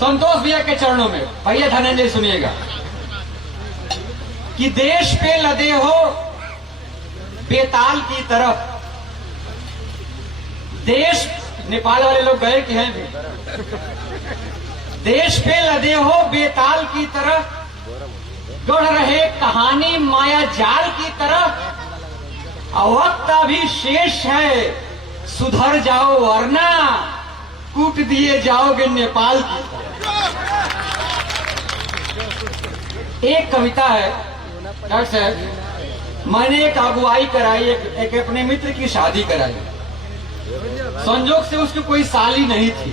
संतोष भैया के चरणों में। भैया धनंजय सुनिएगा कि देश पे लदे हो बेताल की तरफ, देश, नेपाल वाले लोग गए कि हैं भी, देश पे लदे हो बेताल की तरफ, गढ़ रहे कहानी माया जाल की तरफ, वक्त अभी शेष है, सुधर जाओ वरना कूट दिए जाओगे नेपाल की। एक कविता है डॉक्टर साहब, मैंने एक अगुवाई कराई, एक अपने मित्र की शादी कराई, संजोग से उसकी कोई साली नहीं थी,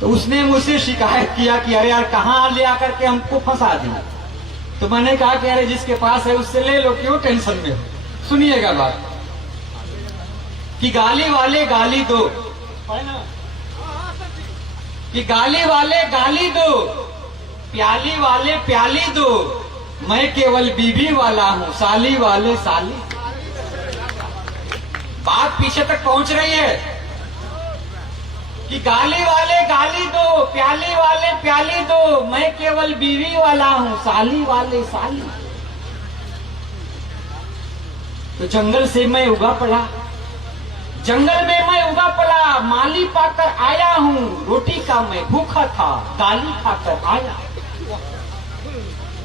तो उसने मुझसे शिकायत किया कि अरे यार कहाँ ले आकर के हमको फंसा दिया। तो मैंने कहा कि अरे जिसके पास है उससे ले लो, क्यों टेंशन में हो। सुनिएगा बात कि गाली वाले गाली दो, कि गाली वाले गाली दो, प्याली वाले प्याली दो, मैं केवल बीबी वाला हूं, साली वाले साली। बात पीछे तक पहुंच रही है कि गाली वाले गाली दो, प्याली वाले प्याली दो, मैं केवल बीवी वाला हूं, साली वाले साली। तो जंगल से मैं उगा पड़ा, जंगल में मैं उगा पड़ा, माली पाकर आया हूं, रोटी का मैं भूखा था, गाली खाकर आया।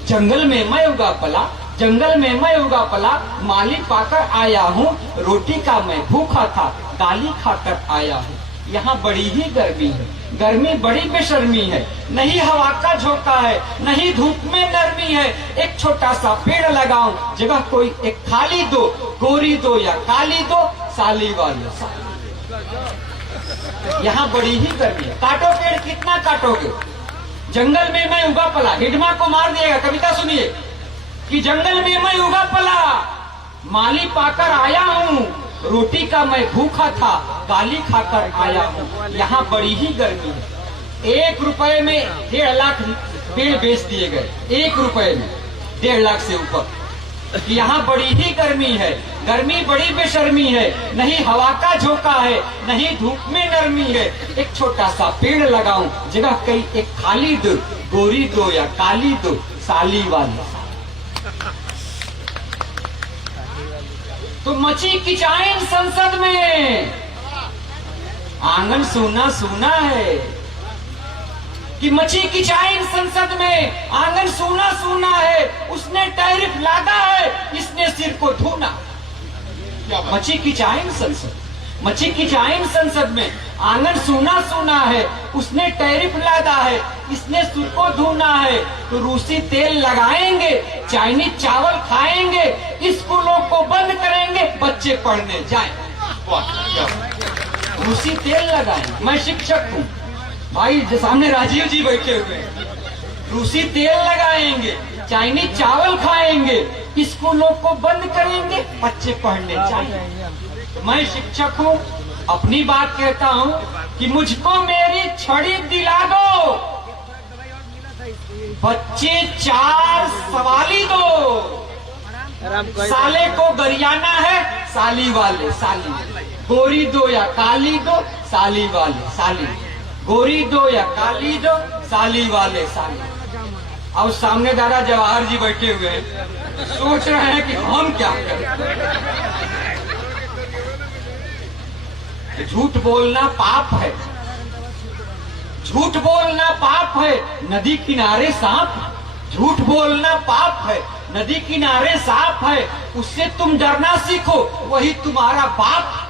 जंगल में मैं उगा पला, जंगल में मैं उगा पला, माली पाकर आया हूं, रोटी का मैं भूखा था, गाली खाकर आया हूं। यहाँ बड़ी ही गर्मी है, गर्मी बड़ी बेशर्मी है, नहीं हवा का झोंका है, नहीं धूप में नरमी है। एक छोटा सा पेड़ लगाऊं, जगह कोई एक खाली दो, गोरी दो या काली दो, साली वाले साली। यहाँ बड़ी ही गर्मी है, काटो पेड़ कितना काटोगे। जंगल में मैं उगा पला, हिडमा को मार दिएगा। कविता सुनिए कि जंगल में मैं उगा पला, माली पाकर आया हूँ, रोटी का मैं भूखा था, गाली खाकर आया हूँ। यहाँ बड़ी ही गर्मी है। 1 रुपए में 1.5 लाख पेड़ बेच दिए गए, 1 रुपए में 1.5 लाख से ऊपर। यहाँ बड़ी ही गर्मी है, गर्मी बड़ी बेशर्मी है, नहीं हवा का झोंका है, नहीं धूप में नरमी है। एक छोटा सा पेड़ लगाऊं, जगह कई एक खाली दो, गोरी दो या काली दो, साली वाली। तो मची किचाइन संसद में, आंगन सूना सूना है, कि मची किचाइन संसद में, आंगन सूना सूना है, उसने टैरिफ लादा है, इसने सिर को धोना। मची किचाइन संसद, मची किचाइन संसद में, आंगन सूना सूना है, उसने टैरिफ लादा है, इसने सिर को धोना है। तो रूसी तेल लगाएंगे, चाइनीज चावल खाएंगे, स्कूलों को बंद करेंगे, बच्चे पढ़ने जाएंगे। रूसी तेल लगाएंगे। मैं शिक्षक हूँ भाई, जो सामने राजीव जी बैठे हुए हैं, रूसी तेल लगाएंगे, चाइनीज चावल खाएंगे, स्कूलों को बंद करेंगे, बच्चे पढ़ने जाएंगे। मैं शिक्षक हूँ, अपनी बात कहता हूँ कि मुझको मेरी छड़ी दिला दो, बच्चे 4 सवाली दो, साले को गरियाना है, साली वाले साली, गोरी दो या काली दो, साली वाले साली, गोरी दो या काली दो, साली वाले साली। और सामने दादा जवाहर जी बैठे हुए हैं, सोच रहे हैं कि हम क्या करें। झूठ बोलना पाप है, झूठ बोलना पाप है, नदी किनारे सांप। झूठ बोलना पाप है, नदी किनारे सांप है, उससे तुम डरना सीखो, वही तुम्हारा बाप।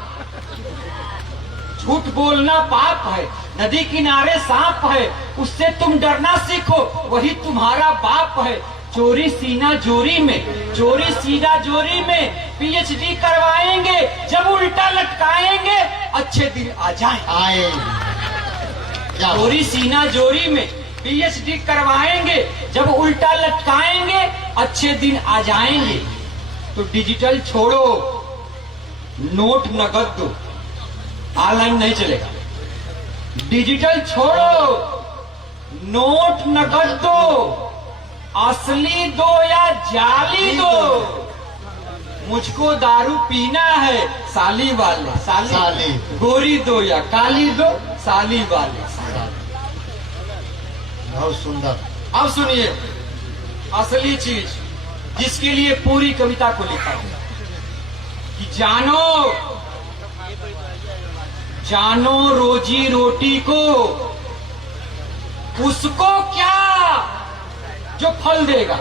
झूठ बोलना पाप है, नदी किनारे सांप है, उससे तुम डरना सीखो, वही तुम्हारा बाप है। चोरी सीना जोरी में, चोरी सीना जोरी में पीएचडी करवाएंगे, जब उल्टा लटकाएंगे, अच्छे दिन आ जाए। चोरी सीना जोरी में पीएचडी करवाएंगे, जब उल्टा लटकाएंगे, अच्छे दिन आ जाएंगे। तो डिजिटल छोड़ो, नोट नगद दो, ऑनलाइन नहीं चलेगा। डिजिटल छोड़ो, नोट नगद दो, असली दो या जाली दो। मुझको दारू पीना है, साली वाले साली, गोरी दो या काली दो, साली वाले साली। बहुत सुंदर। अब सुनिए असली चीज जिसके लिए पूरी कविता को लिखा है कि जानो जानो रोजी रोटी को, उसको क्या जो फल देगा।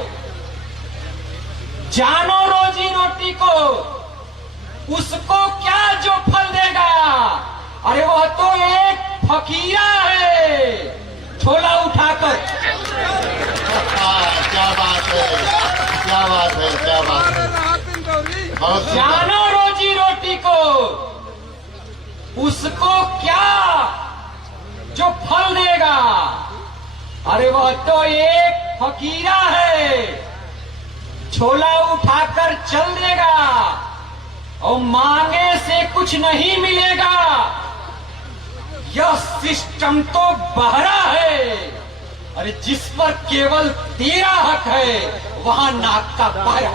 जानो रोजी रोटी को, उसको क्या जो फल देगा। अरे वह तो एक फकीरा है, झोला उठाकर। क्या बात है, क्या बात है, क्या बात है। बहुत सुंदर। जानो रोजी रोटी को, उसको क्या जो फल देगा। अरे वह तो एक फकीरा है, झोला उठाकर चल देगा और मांगे से कुछ नहीं मिलेगा। यह सिस्टम तो बहरा है। अरे जिस पर केवल तेरा हक है, वहां नाक का पहरा।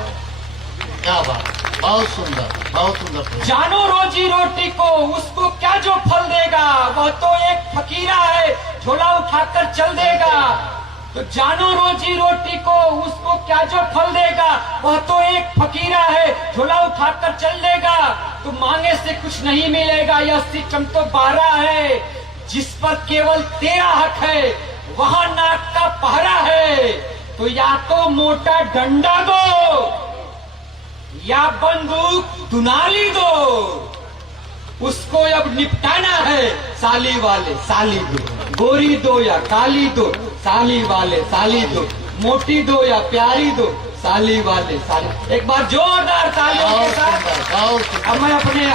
क्या बात, बहुत सुंदर, बहुत सुंदर। जानो रोजी रोटी को, उसको क्या जो फल देगा। वह तो एक फकीरा है, झोला उठाकर चल देगा। तो जानो रोजी रोटी को, उसको क्या जो फल देगा। वह तो एक फकीरा है, झोला उठाकर चल देगा। तो मांगे से कुछ नहीं मिलेगा। यह सिस्टम तो बारा है, जिस पर केवल तेरा हक है, वहां नाक का पहरा है। तो या तो मोटा डंडा दो या बंदूक दुनाली दो, उसको अब निपटाना है। साली वाले साली दो, गोरी दो या काली दो, साली वाले साली दो, मोटी दो या प्यारी दो, साली वाले साली। एक बार जोरदार तालियों के साथ बहुत सुंदर। अब मैं अपने